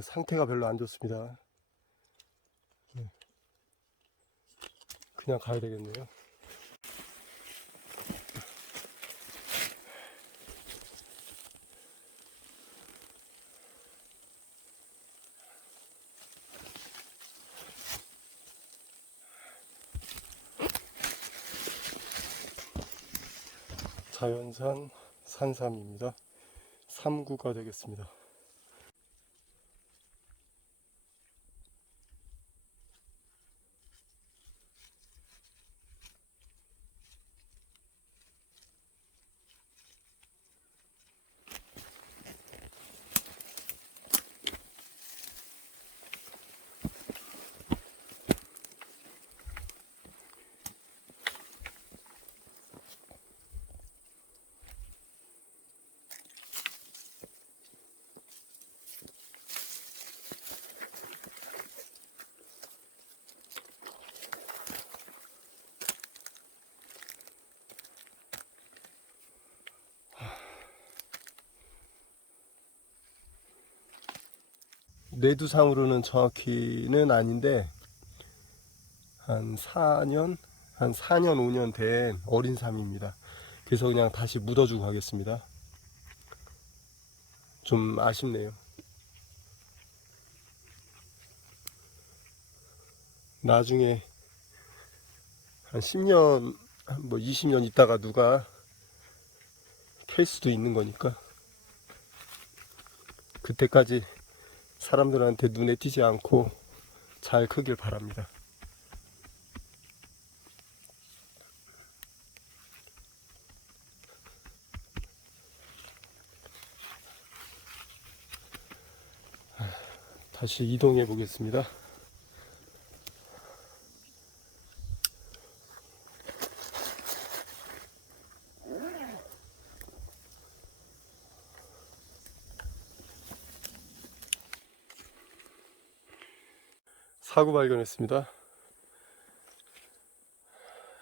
상태가 별로 안 좋습니다. 네. 그냥 가야 되겠네요. 자연산 산삼입니다. 3구가 되겠습니다. 뇌두상으로는 정확히는 아닌데 한 4년 한 4년 5년 된 어린 삶입니다. 그래서 그냥 다시 묻어주고 가겠습니다. 좀 아쉽네요. 나중에 한 10년 뭐 20년 있다가 누가 캘 수도 있는 거니까 그때까지 사람들한테 눈에 띄지 않고 잘 크길 바랍니다. 다시 이동해 보겠습니다. 사고 발견했습니다.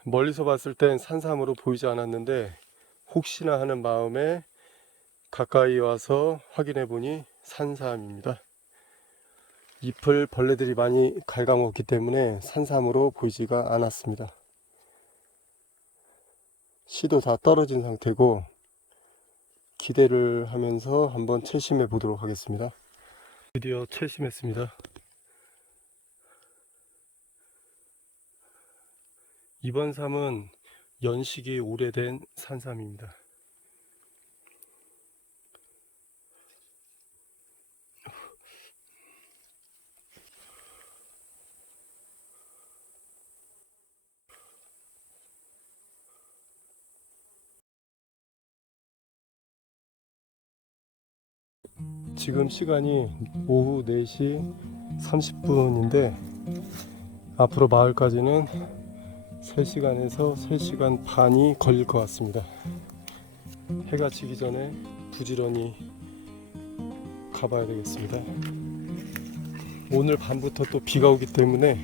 멀리서 봤을 땐 산삼으로 보이지 않았는데 혹시나 하는 마음에 가까이 와서 확인해 보니 산삼입니다. 잎을 벌레들이 많이 갉아먹기 때문에 산삼으로 보이지가 않았습니다. 씨도 다 떨어진 상태고 기대를 하면서 한번 채심해 보도록 하겠습니다. 드디어 채심했습니다. 이번 삶은 연식이 오래된 산삼입니다. 지금 시간이 오후 4시 30분인데 앞으로 마을까지는 3시간에서 3시간 반이 걸릴 것 같습니다. 해가 지기 전에 부지런히 가봐야 되겠습니다. 오늘 밤부터 또 비가 오기 때문에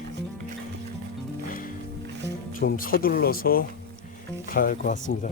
좀 서둘러서 가야 할 것 같습니다.